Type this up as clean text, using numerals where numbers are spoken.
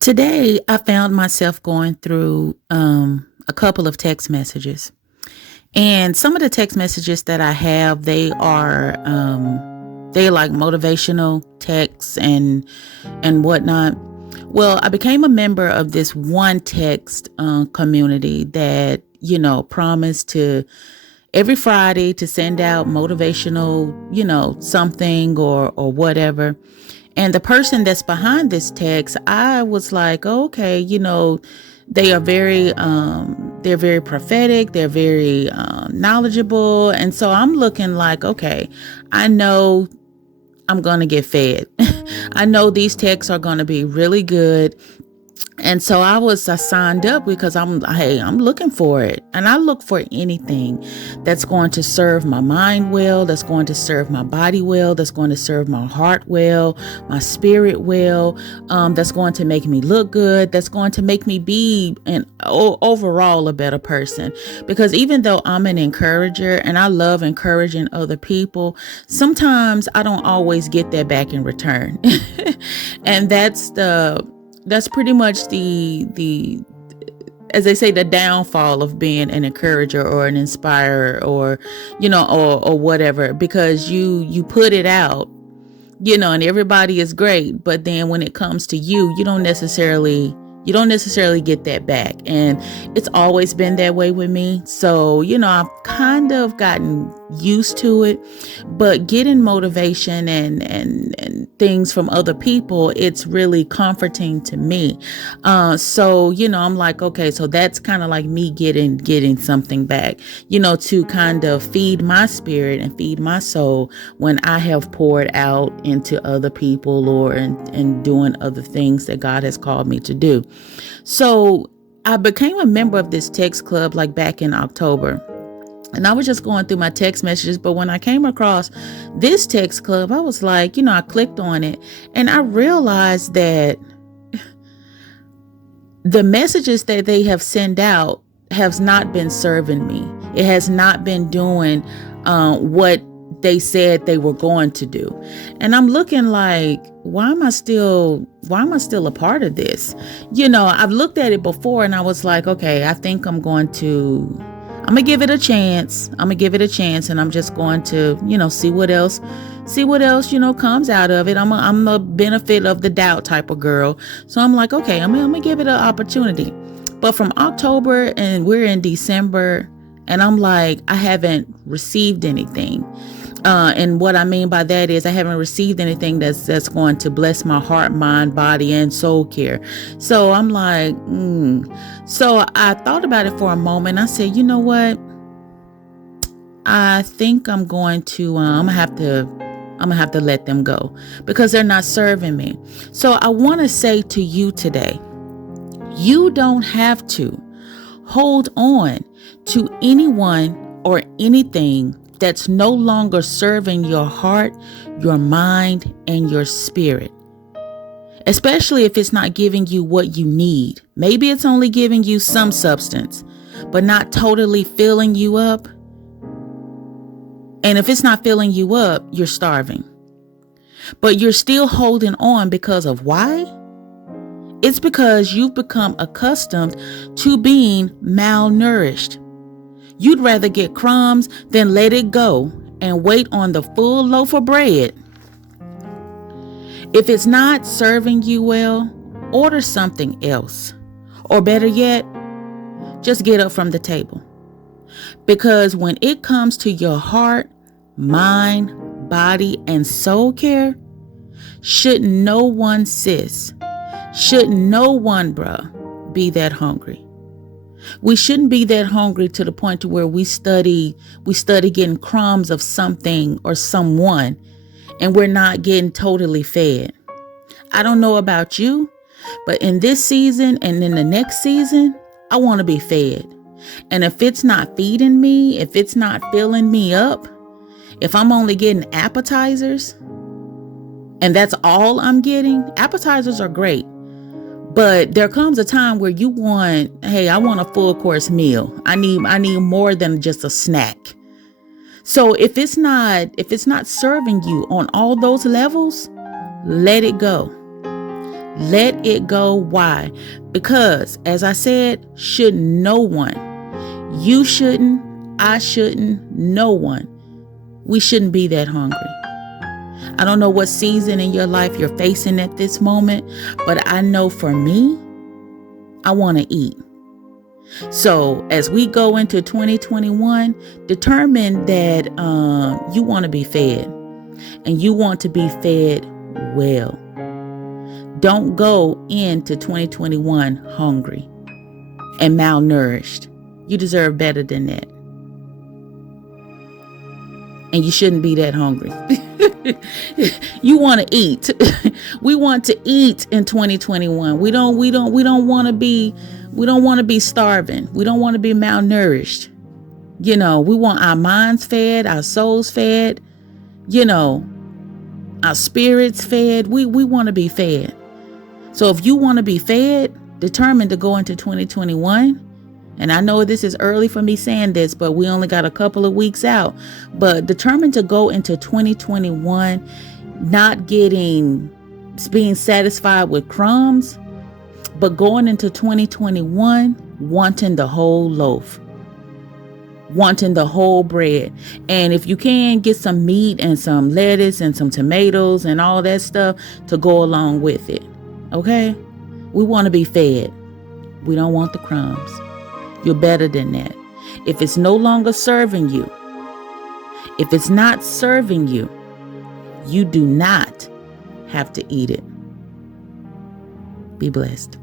Today, I found myself going through a couple of text messages. And some of the text messages that I have, they like motivational texts and whatnot. Well, I became a member of this one text community that promised to every Friday to send out motivational, something or whatever. And the person that's behind this text, I was like, oh, okay, they are they're very prophetic, they're very knowledgeable. And so I'm looking like, okay, I know I'm going to get fed. I know these texts are going to be really good. And so I signed up because I'm looking for it. And I look for anything that's going to serve my mind well, that's going to serve my body well, that's going to serve my heart well, my spirit well, that's going to make me look good, that's going to make me be overall a better person. Because even though I'm an encourager and I love encouraging other people, sometimes I don't always get that back in return. And that's pretty much the as they say, the downfall of being an encourager or an inspirer or or whatever, because you put it out, and everybody is great, but then when it comes to you don't necessarily get that back. And it's always been that way with me. So, I've kind of gotten used to it, but getting motivation and things from other people, it's really comforting to me. So, I'm like, okay, so that's kind of like me getting something back, to kind of feed my spirit and feed my soul when I have poured out into other people or and doing other things that God has called me to do. So I became a member of this text club like back in October. And I was just going through my text messages. But when I came across this text club, I was like, I clicked on it and I realized that the messages that they have sent out has not been serving me. It has not been doing what they said they were going to do. And I'm looking like, why am I still a part of this? I've looked at it before and I was like, okay, I think I'm going to give it a chance. And I'm just going to, see what else, comes out of it. I'm a benefit of the doubt type of girl. So I'm like, okay, I'm going to give it an opportunity. But from October and we're in December and I'm like, I haven't received anything. And what I mean by that is I haven't received anything that's going to bless my heart, mind, body, and soul care. So I'm like, So I thought about it for a moment. I said, you know what? I think I'm going to, I'm gonna have to let them go because they're not serving me. So I want to say to you today, you don't have to hold on to anyone or anything that's no longer serving your heart, your mind, and your spirit. Especially if it's not giving you what you need. Maybe it's only giving you some substance, but not totally filling you up. And if it's not filling you up, you're starving. But you're still holding on because of why? It's because you've become accustomed to being malnourished. You'd rather get crumbs than let it go and wait on the full loaf of bread. If it's not serving you well, order something else. Or better yet, just get up from the table. Because when it comes to your heart, mind, body, and soul care, should no one sis, should no one bruh be that hungry. We shouldn't be that hungry to the point to where we study getting crumbs of something or someone and we're not getting totally fed. I don't know about you, but in this season and in the next season, I want to be fed. And if it's not feeding me, if it's not filling me up, if I'm only getting appetizers and that's all I'm getting, appetizers are great. But there comes a time where I want a full course meal. I need more than just a snack. So if it's not serving you on all those levels, let it go. Let it go. Why? Because, as I said, should no one, you shouldn't, I shouldn't, no one, we shouldn't be that hungry. I don't know what season in your life you're facing at this moment, but I know for me, I want to eat. So as we go into 2021, determine that you want to be fed, and you want to be fed well. Don't go into 2021 hungry and malnourished. You deserve better than that. And you shouldn't be that hungry. You want to eat. We want to eat in 2021. We don't want to be starving. We don't want to be malnourished. We want our minds fed, our souls fed, our spirits fed. We want to be fed. So if you want to be fed, determined to go into 2021, and I know this is early for me saying this, but we only got a couple of weeks out, but determined to go into 2021, not being satisfied with crumbs, but going into 2021, wanting the whole loaf, wanting the whole bread. And if you can, get some meat and some lettuce and some tomatoes and all that stuff to go along with it. Okay? We want to be fed. We don't want the crumbs. You're better than that. If it's no longer serving you, if it's not serving you, you do not have to eat it. Be blessed.